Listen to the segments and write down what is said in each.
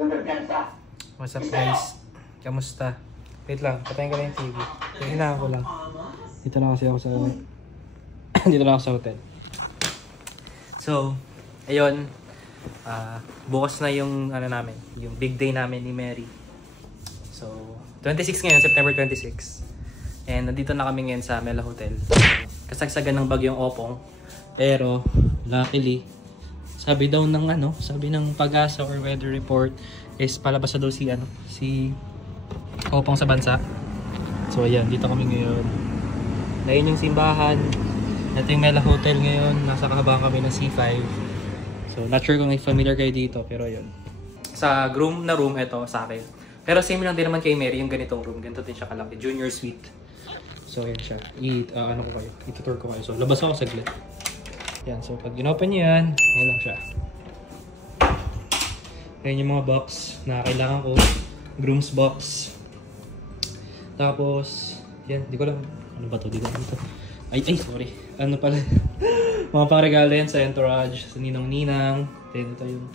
What's up guys? Kamusta? Wait lang, patayin ko lang yung TV. Kailangan ko lang. Dito lang kasi ako sa... Dito lang ako sa hotel. So, ayun. Bukas na yung ano namin, yung big day namin ni Mary. So, 26 ngayon, September 26. And nandito na kami ngayon sa Mela Hotel. Kasagsagan ng bagyong Opong. Pero, luckily, sabi daw ng sabi ng Pag-asa or weather report is palabas na daw si Opong sa bansa. So ayan, dito kami ngayon. Ayun yung simbahan. Ito yung Mela Hotel ngayon. Nasa kahabang kami ng C5. So not sure kung familiar kayo dito, pero yun. Sa room na room, ito sa akin. Pero same lang din naman kay Mary, yung ganitong room. Ganito din siya kalaki. Junior suite. So ayan siya. Ano ko kayo? Itutur ko kayo. So labas ako saglit. Yan, so pag in-open nyo yan, yan lang siya. Ayan yung mga box na kailangan ko. Groom's box. Tapos, yan, di ko lang, ano ba to? Di ko lang ito. Ay, sorry. Ano pala? Mga pangregalo yan sa entourage, sa ninong-ninang. Then ito yung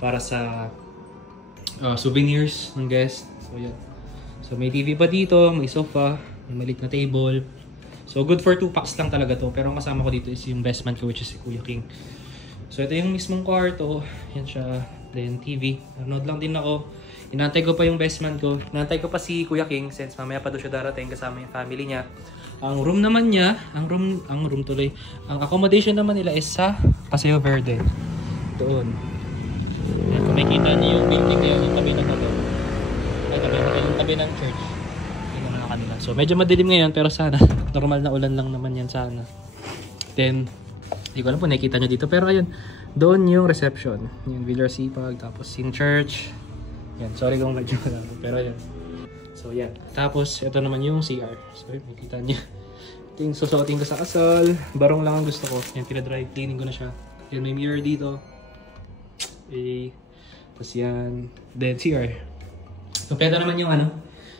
para sa souvenirs ng guest. So yan. So may TV pa dito, may sofa, may maliit na table. So good for 2 packs lang talaga to. Pero ang kasama ko dito is yung best man ko, which is si Kuya King. So ito yung mismong kwarto. Yan siya. Then TV. Nanood lang din ako. Inantay ko pa yung best man ko. Inantay ko pa si Kuya King since mamaya pa doon siya darating kasama yung family niya. Ang room naman niya, ang room tuloy. Ang accommodation naman nila is sa Paseo Verde. Doon. Yan, kung makikita niyo yung building na yun, yung tabi ng hotel. Ay, yung tabi ng church. Kanila. So medyo madilim ngayon pero sana normal na ulan lang naman yan sana. Then hindi ko alam po nakikita nyo dito pero ayun, doon yung reception, yung Villar Sipag, tapos yung church. Yan, sorry kung medyo malabo pero yan. So yan, tapos ito naman yung CR. So makikita nyo ito yung susuotin ko sa kasal. Barong lang ang gusto ko. Yan, pinadry cleaning ko na siya. Yan, may mirror dito. Tapos yan, then CR. Kompleto naman yung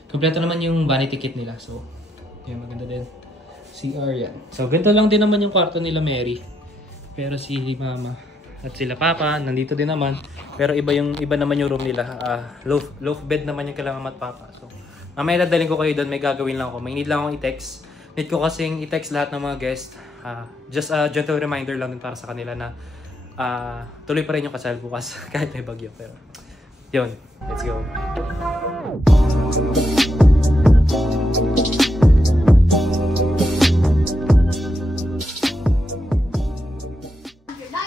kompleto naman yung vanity kit nila. So, yan, maganda din. CR yan. So, ganito lang din naman yung kwarto nila Mary. Pero si Mama at sila Papa, nandito din naman. Pero iba naman yung room nila. Loaf bed naman yung kailangan mat Papa. So, mamaya dadalhin ko kayo doon. May gagawin lang ako. May need lang akong i-text. Need ko kasing i-text lahat ng mga guest. Just a gentle reminder lang din para sa kanila na tuloy pa rin yung kasal bukas. Kahit may bagyo. Pero, yun. Let's go.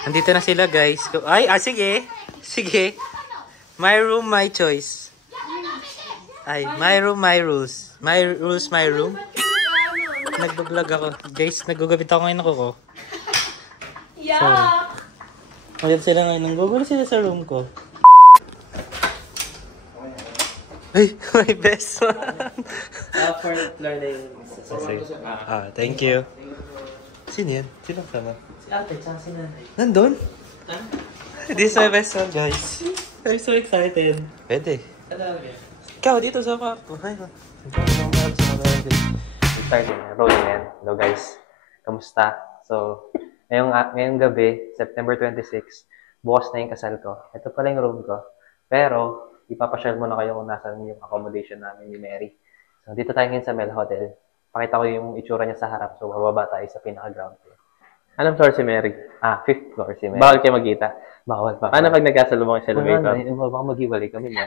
Andito na sila guys. Ay, sige. Sige. My room, my choice. Ay, my room, my rules. My rules, my room. Nagbablog ako. Guys, nagugupit ako ngayon ako ko. Yeah. So, ayan sila ngayon. Nanggugulo sila sa room ko. Ay, my best man. For learning. Thank you. Sino yan? Sino kasama? Si ate, tsaka si nanay. Nandun? This is my best one, guys. I'm so excited. Pwede. Ikaw, dito sa kwarto. Hi, ma. Rolling yan. Hello guys. Kamusta? So, ngayong gabi, September 26, bukas na yung kasal ko. Ito pala yung room ko. Pero, ipapasyal muna kayo kung nasan yung accommodation namin ni Mary. So, dito tayo ngayon sa Mela Hotel. Pakita ko yung itsura niya sa harap. So, bababa tayo sa pinaka-ground floor. Anong floor si Mary? 5th floor si Mary. Bawal kayo magkita? Bawal. Ano pag nagkasalubong sa elevator? Baka maghiwalay kami niya.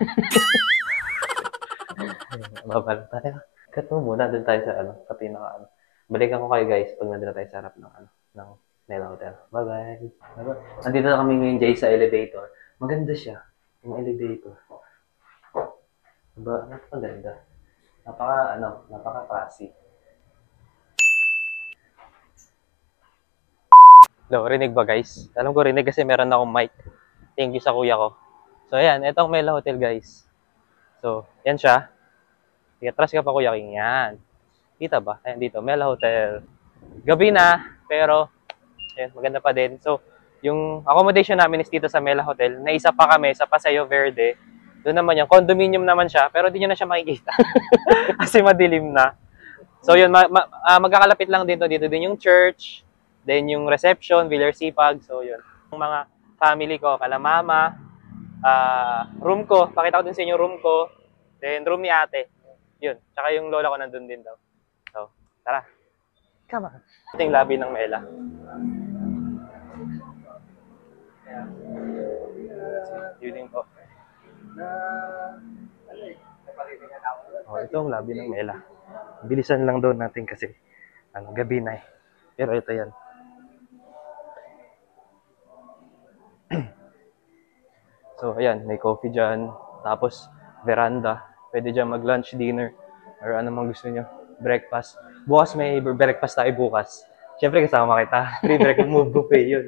Babal tayo. Cut mo muna. Doon tayo sa pinaka Balikan ko kayo guys pag nandun na tayo sa harap ng Mela Hotel. Bye-bye. Bye-bye. Nandito na kami ngayon, Jay, sa elevator. Maganda siya. Yung elevator. Diba? Napakaganda. Napaka-classy. Hello, rinig ba guys? Alam ko rinig kasi meron akong mic. Thank you sa kuya ko. So ayan, itong Mela Hotel guys. So, yan siya. Atras ka pa Kuya King. Yan. Kita ba? Ayan dito, Mela Hotel. Gabi na, pero ayan, maganda pa din. So, yung accommodation namin is dito sa Mela Hotel. Naisa pa kami sa Paseo Verde. Doon naman yung condominium naman siya, pero di nyo na siya makikita. Kasi madilim na. So yun, magkakalapit lang dito din yung church. Then yung reception, Villar Sipag. So yun. Yung mga family ko, kala mama, room ko. Pakita ko din sa inyo room ko. Then room ni ate. Yun. Tsaka yung lola ko nandun din daw. So, tara. Come on. Ito yung lobby ng Mela. Yun din po. Oh, ito ang lobby ng Mela. Bilisan lang doon natin kasi gabi na eh. Pero ito yan. So, ayan, may coffee dyan. Tapos, veranda. Pwede dyan mag-lunch, dinner, or ano mang gusto nyo. Breakfast. Bukas may breakfast tayo bukas. Siyempre, kasama kita. Free breakfast, move buffet yun.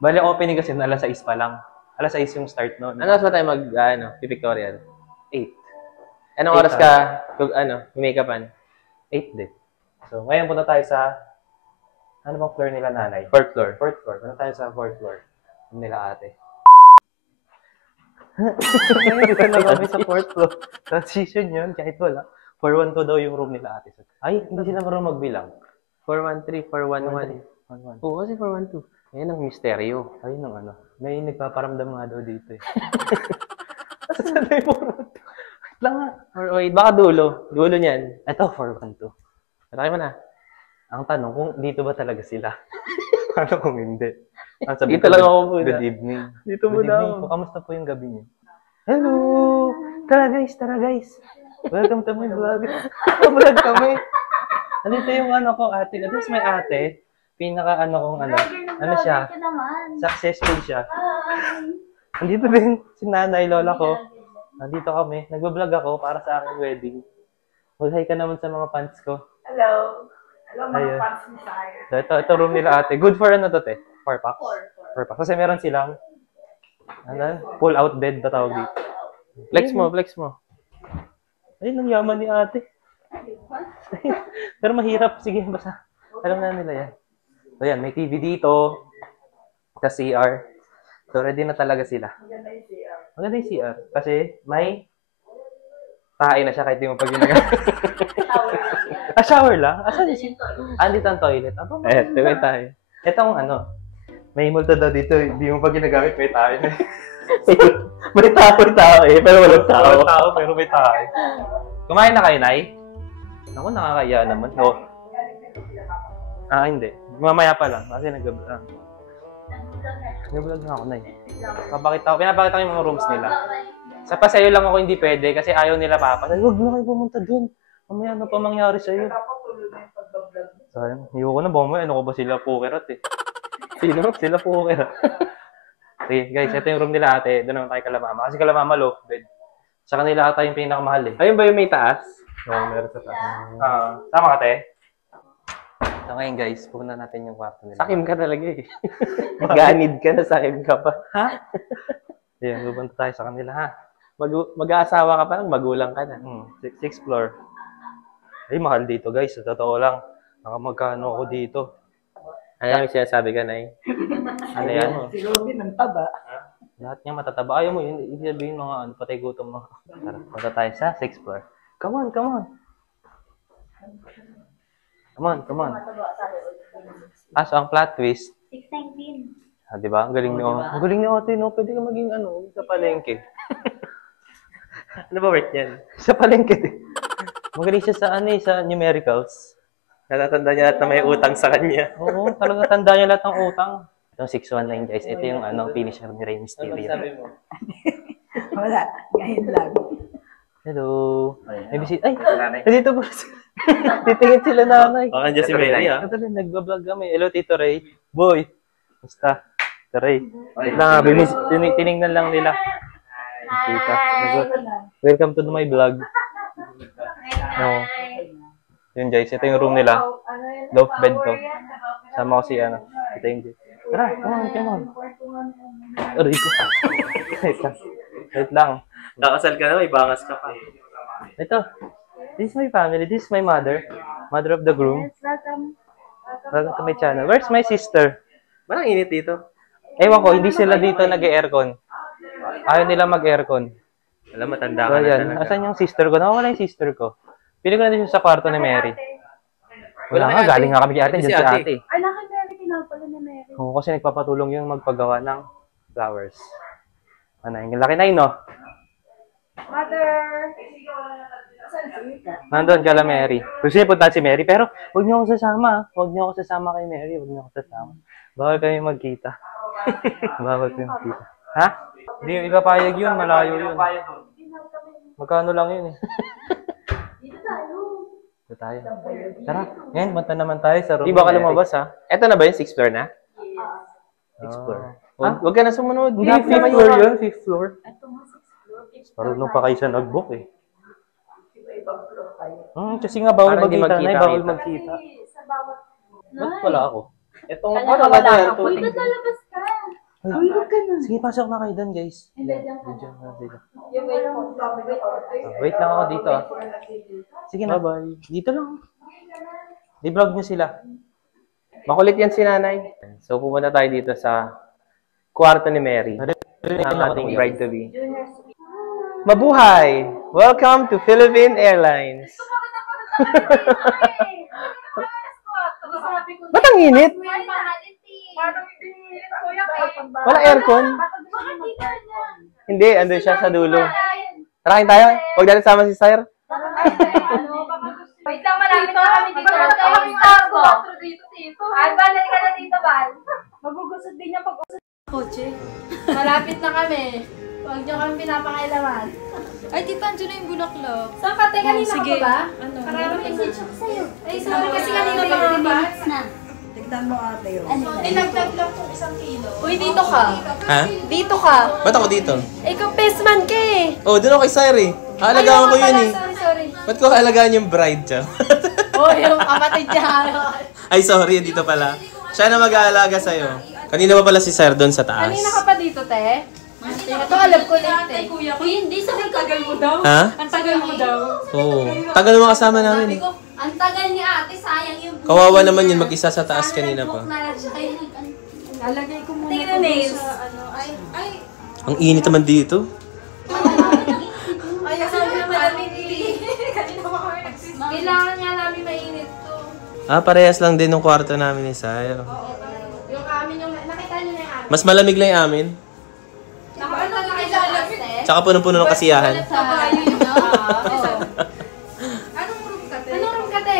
Bali, ang opening kasi na alas 6 pa lang. Alas 6 yung start noon. Ano oras ba tayo pipictorial? 8. Anong 8 oras ka, make-upan? 8 din. So, ngayon punta tayo sa, ano bang floor nila nanay? 4th floor. 4th floor. Punta tayo sa 4th floor. Nila ate. Dito na kami sa 4th floor. Transition yun, kahit wala. 412 daw yung room nila ate. Ay, hindi sila marunong magbilang. 413, 411. 412. Oo, kasi 412. Ayan ang misteryo. Ayun ang ano. May nagpaparamdam nga daw dito eh. Saan na yung 412? Lang nga. Or wait, baka dulo. Dulo niyan. Ito, 412. Matake mo na. Ang tanong, kung dito ba talaga sila? Ano kung hindi? Ang sabi Dito ko, lang ako muna. Good evening. Dito Good muna evening ako. po. Kamusta po yung gabi niyo? Hello! Tara guys. Welcome to my vlog. Vlog kami. Nandito yung ano ko, ate. At least may ate. Pinaka ano kong ano. Ano siya? Successful siya. Nandito din si nanay, lola ko. Nandito kami. Nagbablog ako para sa aking wedding. Mag-hi ka naman sa mga fans ko. Hello. Hello mga Ayun. fans ni Sire. So, ito room nila ate. Good for ano to, te? 4 packs? 4 packs. Kasi meron silang pull out bed na tawag dito. Flex mo. Ayun, ang yaman ni ate. Pero mahirap. Sige, basta. Alam na nila yan. So yan, may TV dito. Sa CR. So ready na talaga sila. Maganda yung CR. Maganda yung CR. Kasi may tae na siya kahit di mo pag ginagawa. Shower lang? Asan yung andito ang toilet. Tuloy tayo. Itong ano, may multo daw dito. Di mo pag ginagamit, may tae na. May tao eh, pero walang tao. Walang tao, pero may tae. Kumain na kayo, Nay? Ako, nakakaya naman. No. Hindi. Mamaya pa lang. Kasi nag-vlog na. Nag-vlog na ako, Nay. Pinapakita ko yung mga rooms nila. Sa pasayo lang ako hindi pwede kasi ayaw nila papa. Huwag na kayo pumunta dun. Mamaya ano pa mangyari sa'yo. Sayang. Hiyo ko na ba mamaya. Ano ko ba sila pukerat eh. Sino? Sila pukerat. Okay, guys. Ito yung room nila ate. Doon naman tayo kalamama. Kasi kalamama low bed. Sa kanila ata yung pinakamahal eh. Ayun ba yung may taas? Oo, meron sa taas. Tama ka, te? So ngayon guys, pupunta natin yung kwarto nila. Sakim ka talaga eh. Ganid ka na, sakim ka pa. Ha? Ayan, pupunta tayo sa kanila ha. Mag-aasawa ka pa lang, magulang ka na. 6th floor. Ay, mahal dito guys. Sa totoo lang. Nakamagkano ako dito. Ano yung sinasabi ka, Nay? Ano yan? Siguro din ang taba. Lahat niya matataba. Ayaw mo yun. Ibig sabihin mga ano, patay gutom mo. Tara, punta tayo sa 6th floor. Come on. Come on. So ang plot twist. 619. Diba? Ang galing ni Ote. Ang galing ni Ote, no? Pwede ka maging ano, sa palengke. Ano ba worth yan? Sa palengke din. Magaling siya sa sa numericals. Natatanda niya lahat na may utang sa kanya. Oo, talaga tanda niya lahat ng utang. Itong 619 guys, ito yung finisher ni Rey Mysterio. mo? Wala. Ngayon lang. Hello. May visit. Ay, nandito po. Titingin sila nanay. Baka nandiyan si Mary, ah. Ito rin, nagbablog kami. Hello, Tito Ray. Boy. Basta. Tito Ray. Wait lang, tinignan lang nila. Tita. Welcome to my vlog. No. Yun guys, ito yung room nila. Loft bed to. Sama ko si Ito yung tara, come on. Aray ko. Wait lang. Nakasal ka na, may bangas ka pa. Ito. This is my family. This is my mother. Mother of the groom. Welcome to my channel. Where's my sister? Parang init dito. Ewan ko, hindi sila dito nag-aircon. Ayaw nila mag-aircon. Alam, matanda So, ka na yan. talaga. Asan yung sister ko? Nawawala yung sister ko. Pili ko na din siya sa kwarto ni Mary. Wala nga, galing nga kami kay ate. Diyan si ate. Ay, nakita Mary, tinawag pala ni Mary. Oo, kasi nagpapatulong yung magpagawa ng flowers. Ano, yung laki na yun, no? Mother! Saan si Ika? Nandun kala Mary. Gusto niya punta si Mary, pero huwag niyo ako sasama. Huwag niyo ako sasama kay Mary. Huwag niyo ako sasama. Bawal kami magkita. Bawal kami magkita. Ha? Hindi, ipapayag yun. Malayo yun. Magkano lang yun eh. Dito tayo. Tara. Ngayon, punta naman tayo sa room. Di ba ka ni Mary. lumabas, ha? Eto na ba yung 6th floor na? Oh. Huwag ka na sumunod. Hindi, 5th floor yun. 5th floor. Ito nga 6 floor. Marunong pa kayo siya nag-book eh. Iba-ibang floor kayo. Kasi nga bawal Parang hindi magkita. Nay, magkita-kita. bawal magkita. Sa bawat... Ba't pala ako? Ito Kaya nga wala pala. ka. Uy, ba't lalabas ka? Uy, huwag ka na. Sige, pasok na kayo doon, guys. Hindi, diyan ka. Diyan na sila. Yung wait mo. Wait lang ako dito. Sige na. Bye-bye. Dito lang. I-vlog niyo sila. Makulit yan si nanay. So, pumunta tayo dito sa kwarto ni Mary. Ang ating bride-to-be. Mabuhay! Welcome to Philippine Airlines. Ba't ang init? Wala aircon? Hindi, andun siya sa dulo. Tara, kain tayo. Huwag natin sama si Sire. Wait lang, malapit na kami dito. Kami tago. Ay, Bal, ka na dito, Bal. Magugusot din niya pag-usot. Kotse. Malapit na kami. Huwag niyo kami pinapakailaman. Ay, tita, andyan na yung bulaklak. Saan ka? Teka, kanina sige. ka ba? Ano? Karami message ako sa'yo. Ay, Oo, sorry kasi kanina ano, pa nga ba? Tignan mo ate yun. Dinagdag lang kung 1 kilo. Uy, dito ka. Ha? Dito ka. Ba't ako dito? Ikaw, bestman ka eh. Oh, doon ako kay Sire eh. Aalagaan ko yun eh. Sorry. Ba't ko aalagaan yung bride siya? Oh, yung kapatid niya. Ay, sorry. Dito pala. Siya na mag-aalaga sa'yo. Kanina pa pala si Sir doon sa taas. Kanina ka pa dito, te? Ito alam ko na te. Kuya, hindi sa tagal mo daw. Ha? Ang tagal mo daw. Oo. Tagal naman kasama namin eh. Ang tagal ni ate, sayang yung... Kawawa naman yun mag-isa sa taas kanina pa. Lalagay ko muna Tingnan nails. Ang init naman dito. Ay, sabi na malamig kanina pa kami nagsisimula. Kailangan nga namin mainit to. Ah, parehas lang din ng kwarto namin ni Sire. Yung amin, yung... Nakita niyo na yung amin. Mas malamig lang yung amin. Nakita na kayo sa laste. Tsaka punong-puno ng kasiyahan. Sa bayo yun, Anong room ka, te? Anong room ka, te?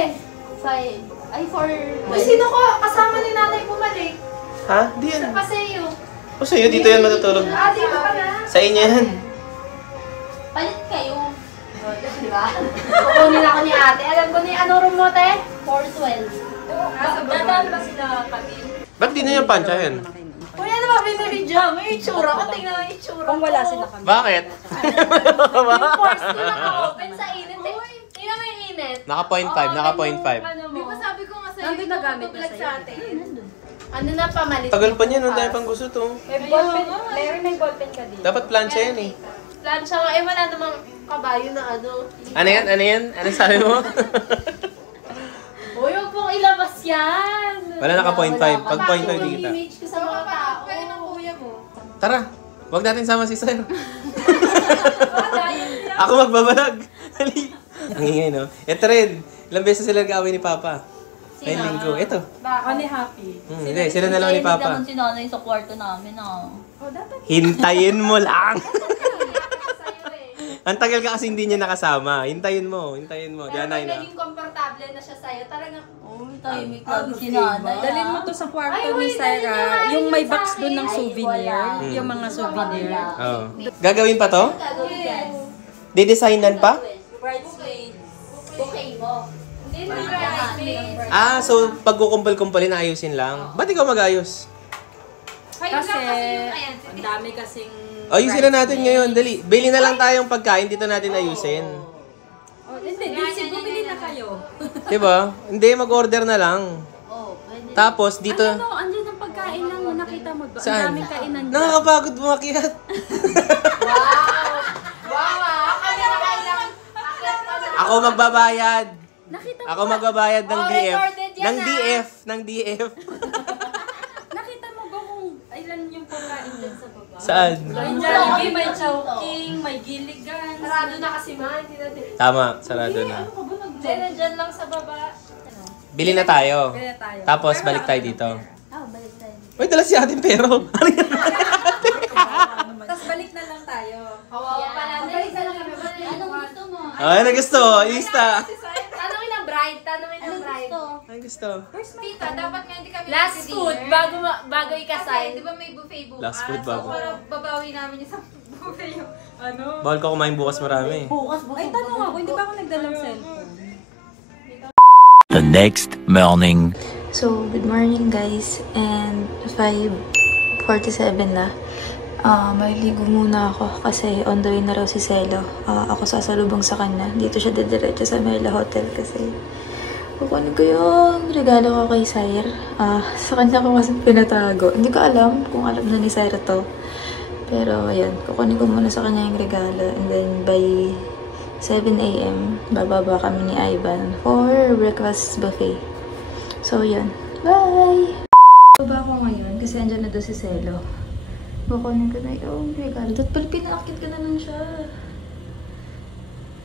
Ay, for... Uy, sino ko? Kasama ni nanay bumalik. Ha? Di yan. Sa paseo. O sa'yo, dito yan matutulog. Ah, dito ka na. Sa inyo yan. Palit kayo. Diba? Kukunin ako ni ate. Alam ko ni anong room mo, te? 412. Dadaan ba sila katil? Ba't di na yung pancha yan? Uy, ano ba binibidya? May itsura ko. Tingnan mo yung itsura ko. Kung wala sila kami. Bakit? Yung force ko naka-open sa init eh. Tingnan mo yung init. Naka 0.5, naka 0.5. Ano mo? Di ba sabi ko nga sa'yo, Nandun na gamit na tutuplag sa'yo. sa atin. Ano na pamalit? Tagal pa niyan, ang dami pang gusto to. May ballpen. Meron may ballpen ka dito. Dapat plancha yan eh. Plancha nga. Eh, wala namang kabayo na ano. Ano yan? Ano yan? Ano sabi mo? Uy, huwag mong ilabas yan. Wala naka 0.5. Pag 0.5 di kita. Image ko sa mga tao. Kayo ng kuya mo. Tara, wag natin sama si Sir. Ako magbabalag. Dali. Ang ingay, no? Ito rin. Ilang beses sila nag-away ni Papa. Ay, linggo. Ito. Ako ni Happy. Hindi, sila na lang ni Papa. Hindi naman si nanay sa kwarto namin, ah. Hintayin mo lang. Sa'yo eh. Ang tagal ka kasi hindi niya nakasama. Hintayin mo. Hintayin mo. Pero Diyan pag na. naging komportable na siya sa'yo, talagang... Uy, tahimik lang si nanay. Dalhin mo to sa kwarto Ay, ni wait, dalhin Sarah. niyo Yung may sa box akin. doon ng Ay, souvenir. wala. Yung mga souvenir. Oh. Gagawin pa to? Yes. Didesignan pa? Bridesmaid. Bouquet mo. Hindi na bridesmaid. Ah, so pagkukumpal-kumpalin, ayusin lang. Ba't ikaw mag-ayos? Kasi, ang dami kasing... Ayusin na natin ngayon. Dali. Bili na lang tayong pagkain. Dito natin ayusin. Oh, hindi, bumili na kayo. Diba? Hindi, mag-order na lang. Oh, pwede. Tapos dito... Ano, andyan ang pagkain lang. Nakita mo ba? Ang Saan? daming kainan dyan. Nakakapagod bumakyat. Kami na kailangan. Akit pa na. Ako magbabayad. Nakita mo Ako magbabayad ng Oh, DF. recorded yan, Ng ah. DF. Ng DF. Nakita mo ba kung ilan yung pagkain dyan sa baba? Saan? May Jollibee, may Chowking, may Gilligan. Sarado na kasi man. Hindi natin. Tama, sarado na. Hindi, nandyan lang sa baba. Bili na tayo. Kaya tayo. Tapos balik tayo dito. Ah, balik tayo. Uy, dala si ating pero. Tapos Tapos balik na lang tayo. Kawawa pala. Balik na lang kami. Anong gusto mo? Ay, nagusto! Ista! Tanungin ang bride. Tanungin ang bride. Ay, gusto. Tita, dapat nga hindi kami Last food, bago ikasal. Kasi, di ba may buffet bukas? Last food bago. So, para babawi namin yung sa buffet yung ano. Bawal ka kumain bukas marami. Ay, tanong ako, hindi ba ako nagdalang cellphone? The next morning. So, good morning guys, and 5:47 na. Maliligo muna ako kasi on the way na raw si Celo. Ako sasalubong sa kanya. Dito siya didiretso sa Mela Hotel kasi kukunin ko yung regalo ko kay Sire. Sa kanya ko kasi pinatago. Hindi ko alam kung alam na ni Sire to. Pero ayan, kukunin ko muna sa kanya yung regalo. And then by 7 a.m. bababa kami ni Ivan for breakfast buffet. So yun. Bye! Baba ako ngayon kasi andyan na doon si Celo. Kukunin ko na yung regalo. Dapat pala pinakit ko na lang siya.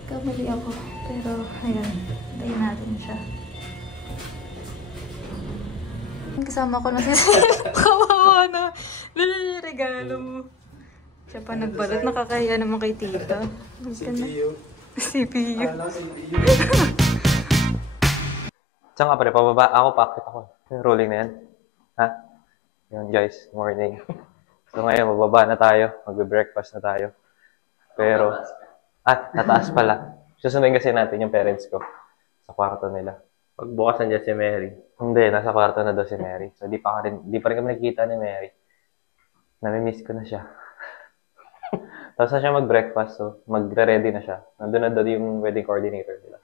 Kamali ako. Pero, ayun. Tayo natin siya. Kasama ko na si Celo. Kawawa na. Lili, regalo mo. Siya pa nagbalot. Nakakahiya naman kay tita. CPU. CPU. Saan ka pare? Pababa ako, paakit ako. Rolling na yan. Ha? Yun guys, morning. So ngayon, mababa na tayo. Magbe-breakfast na tayo. Pero, nataas pala. Susunduin kasi natin yung parents ko sa kwarto nila. Pagbukas nandiyan si Mary. Hindi, nasa kwarto na daw si Mary. So, di pa rin kami nakikita ni Mary. Nami-miss ko na siya. Tapos na siya mag-breakfast. So, magre-ready na siya. Nandun na daw yung wedding coordinator nila.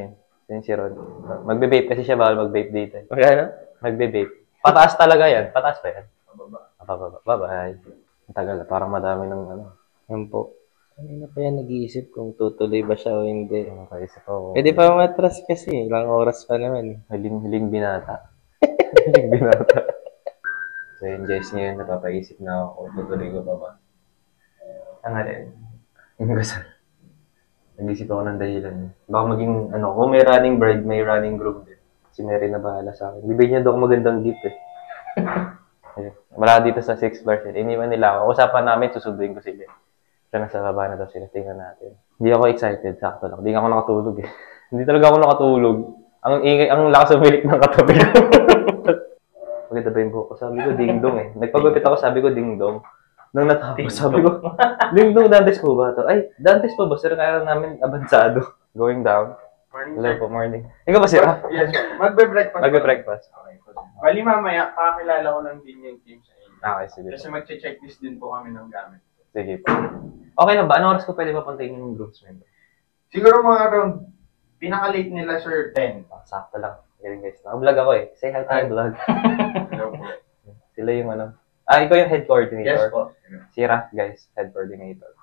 Ayun. Yun si Rod. Magbe-vape kasi siya. Bawal mag-vape dito. Okay na? Magbe-vape. Pataas talaga yan. Pataas pa yan. Pababa. Bye-bye. Ang tagal na. Parang madami ng ano. Yan po. Kanina pa yan nag-iisip kung tutuloy ba siya o hindi. Nakaisip ako. Pwede pa matras kasi. Ilang oras pa naman. Hiling binata. Hiling binata. So yun guys, ngayon napapaisip na ako kung tutuloy ko pa ba. Ang alin. Yung gasal. Nag-isip ako ng dahilan. Baka maging, kung may running bride, may running groom din. Si Mary na bahala sa akin. Bibigyan niya daw ako magandang gift eh. Wala dito sa 6th floor sila. Iniwan nila ako. Usapan namin, susunduin ko sila. Siya nasa baba na daw sila. Tingnan natin. Hindi ako excited. Sakto lang. Hindi ako nakatulog eh. Hindi talaga ako nakatulog. Ang lakas umilik ng katabi ko. Maganda ba yung buhok ko? Sabi ko, ding-dong eh. Nagpagupit ako, sabi ko, ding-dong. Nung natapos, sabi ko, ding-dong, Dantes po ba ito? Ay, Dantes po ba? Sir, kaya namin abansado. Going down. Hello po, morning. Ikaw ba sir? Yes, magbe-breakfast. Magbe-breakfast. Okay. Bali mamaya, pakakilala ko lang din yung team sa inyo. Okay, sige. Kasi mag-checklist din po kami ng gamit. Sige po. Okay na ba? Anong oras ko pwede mapuntayin yung groomsmen? Siguro mga around, pinaka-late nila sir, 10. Sakto lang. Galing guys. Naka-vlog ako eh. Say hi to my vlog. Hello po. Sila yung ikaw yung head coordinator. Yes po. Si Raf guys, head coordinator.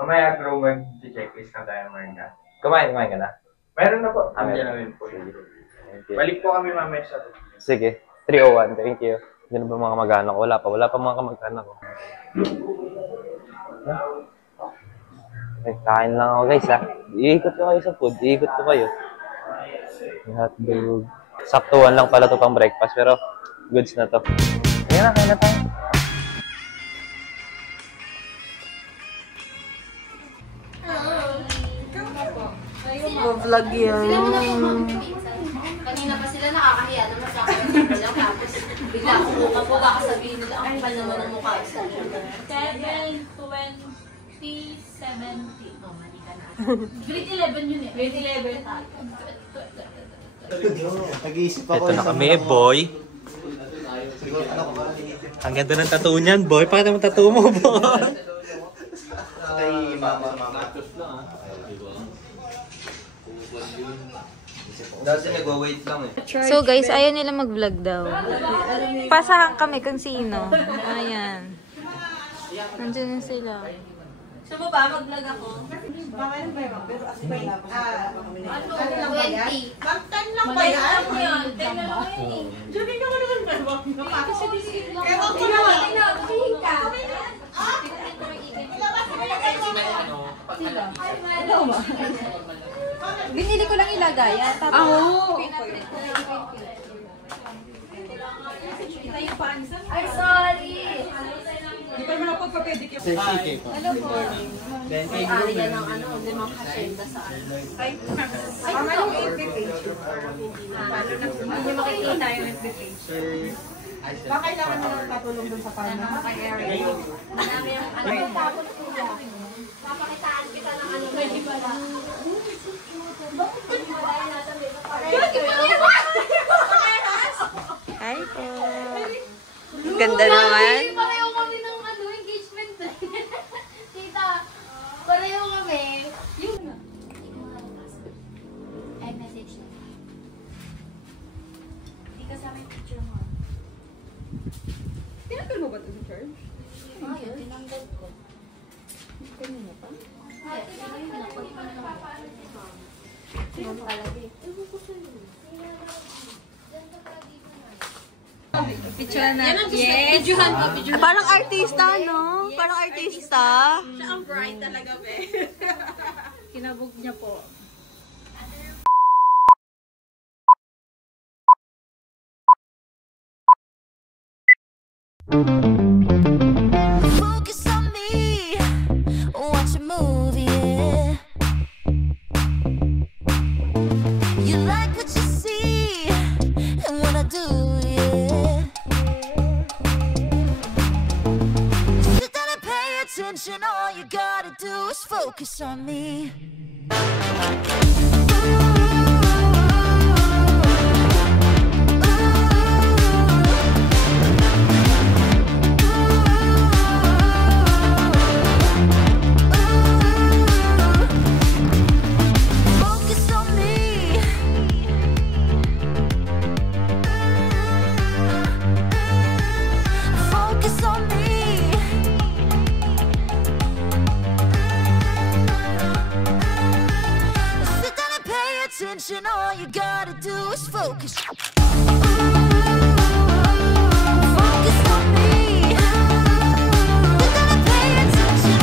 Mamaya bro, mag-checklist na tayo mga gamit. Kumain ka na? Meron na po. Meron. Nandiyan na rin po. Sige. Thank you. Balik po kami mamaya sa Sige. 301. Thank you. Yan ba mga kamag-anak ko? Wala pa mga kamag-anak ko. Okay, kain lang ako guys ha. Iikot ko kayo sa food. Iikot ko kayo. Hotdog. Saktuhan lang pala to pang breakfast pero goods na to. Kaya na, kain na tayo. Vlog yan. Kanina pa sila nakakahiya naman sa akin. Tapos bigla kumuha po baka sabihin nila, ang kapal naman ang mukha. 7:20:70. Oh, mali ka na. Grade 11 yun eh. Grade 11 tayo. Nag-iisip ako. Ito na kami, boy. Ang ganda ng tattoo niyan, boy. Pakita mo tattoo mo, boy. Kay mama lang Dati nag-wait lang eh. So guys, ayaw nila mag-vlog daw. Pasahan kami kung sino. Ayan. Nandiyan na sila. Gusto mo ba mag-vlog ako? Bakit ba yun? Pero as by, 20. mag-10 lang ba yan? 10 na lang yun eh. Joking ka mo naman ba? Kasi disip lang. Kaya ako binili ko lang ilagayan. Tapos, Ay, sorry! Di pa naman pagpa-pedicure. Hello po. May area ng 5 hacienda sa ay, Anong invitation? hindi niyo makikita yung invitation. Baka kailangan na lang tatulong dun sa pano. Marami yung tapos po yan. Papakitaan kita ng may hibala. Hi po. Ganda naman. Pareho kami ng engagement. Tita, pareho kami. Yun na. Ay, message na. Hindi kasama yung picture mo. Tinanggal mo ba ito sa church? Ayun, tinanggal ko. Kanina pa? Ay, tinanggal ko. Ganun talaga eh. Ewan ko sa'yo. Diyan ka pala dito na. Picture na. Yes. Videohan ko, videohan. Parang artista, no? Parang artista. Siya ang bright talaga, be. Kinabog niya po. Focus on me, watch a movie, yeah. You like what you see, and what I do, yeah. Sit down and pay attention, all you gotta do is focus on me. Focus on me. Focus on me. Sit down and pay attention. All you gotta do is focus. Focus on me. Sit down and pay attention.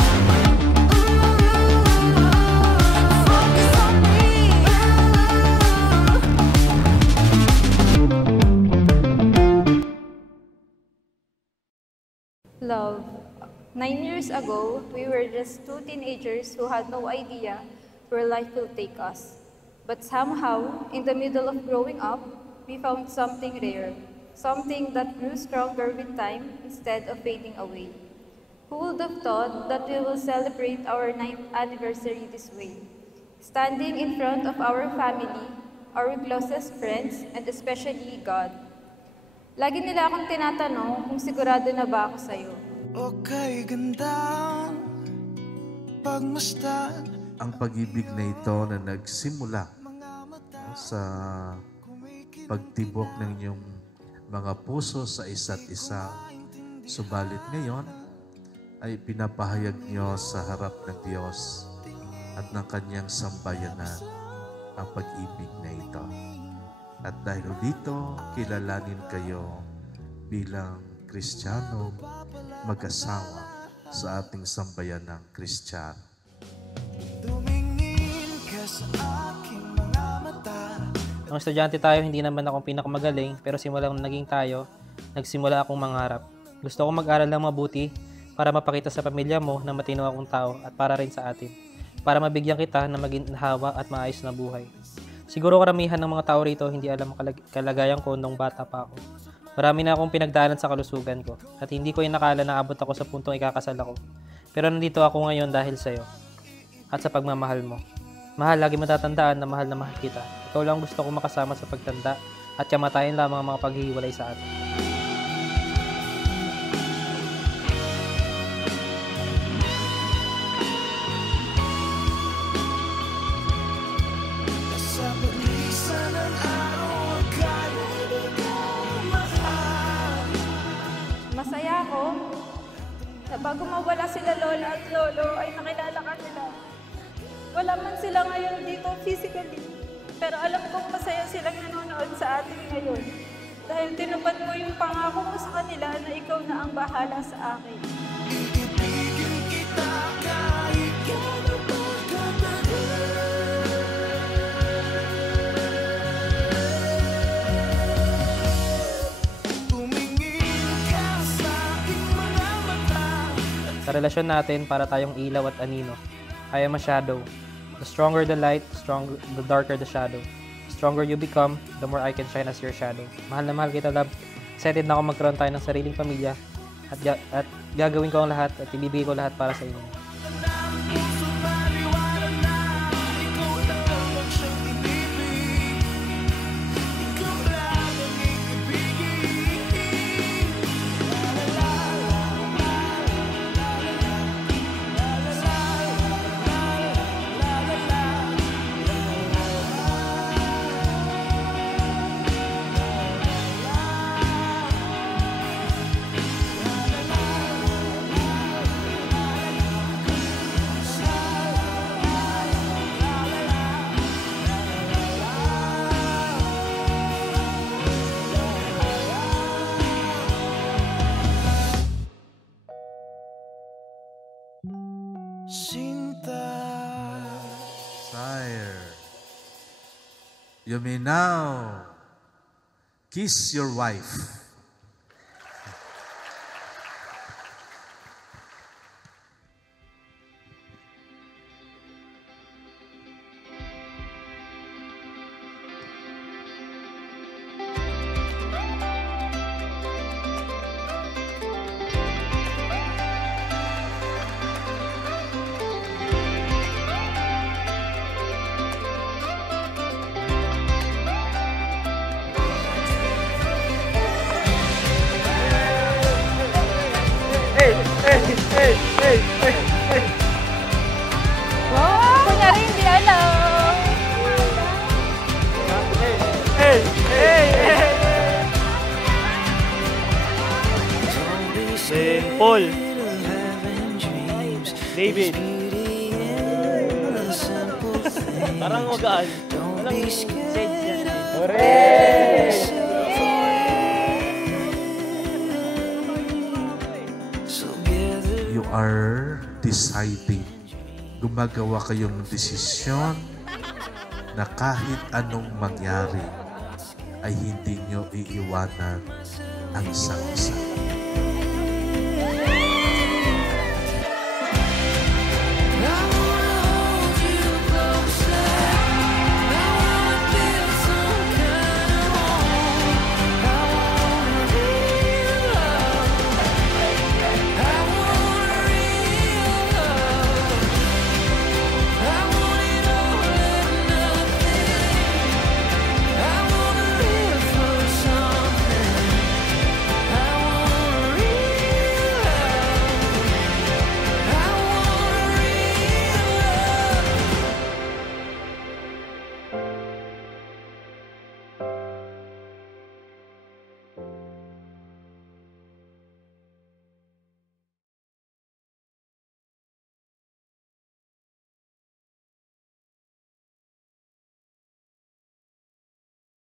Focus on me. Love. 9 years ago, we were just two teenagers who had no idea where life will take us. But somehow, in the middle of growing up, we found something rare, something that grew stronger with time instead of fading away. Who would have thought that we will celebrate our 9th anniversary this way? Standing in front of our family, our closest friends, and especially God. Lagi nila akong tinatanong kung sigurado na ba ako sa'yo. Okay, ganda pagmasdan. Ang pag-ibig na ito na nagsimula sa pagtibok ng inyong mga puso sa isa't isa, subalit ngayon ay pinapahayag nyo sa harap ng Diyos at ng kanyang sambayanan ang pag-ibig na ito. At dahil dito, kilalanin kayo bilang Kristiyano mag-asawa sa ating sambayanang Kristiyano. Tumingin ka sa aking mga mata. Nung estudyante tayo, hindi naman akong pinakamagaling, pero simula nung naging tayo, nagsimula akong mangarap. Gusto kong mag-aral ng mabuti para mapakita sa pamilya mo na matino akong tao at para rin sa atin. Para mabigyan kita na maginhawa at maayos na buhay. Siguro karamihan ng mga tao rito hindi alam ang kalagayan ko nung bata pa ako. Marami na akong pinagdaanan sa kalusugan ko at hindi ko inakala na abot ako sa puntong ikakasal ako. Pero nandito ako ngayon dahil sa'yo at sa pagmamahal mo. Mahal, lagi matatandaan na mahal kita. Ikaw lang gusto ko makasama sa pagtanda at kamatayan lamang ang mga paghihiwalay sa atin. Sa paglisan ng araw, akala di ko mahal. Masaya ako na bago mawala sila lola at lolo ay nakilala ka nila. Wala man sila ngayon dito physically, pero alam kong masaya silang nanonood sa atin ngayon. Dahil tinupad mo yung pangako mo sa kanila na ikaw na ang bahala sa akin. Ibigin kita kahit gano'n pa katagal. Tumingin ka sa aking mga mata. relasyon natin para tayong ilaw at anino. I am a shadow. The stronger the light, the darker the shadow. The stronger you become, the more I can shine as your shadow. Mahal na mahal kita, love. Excited na ako magkaroon tayo ng sariling pamilya at gagawin ko ang lahat at ibibigay ko lahat para sa inyo. Sire, you may now kiss your wife. Wow! Kunyari hindi alam. Paul. David. Parang magaan. Walang shades yan. You are deciding. Gumagawa kayong desisyon na kahit anong mangyari ay hindi nyo iiwanan ang isa't isa.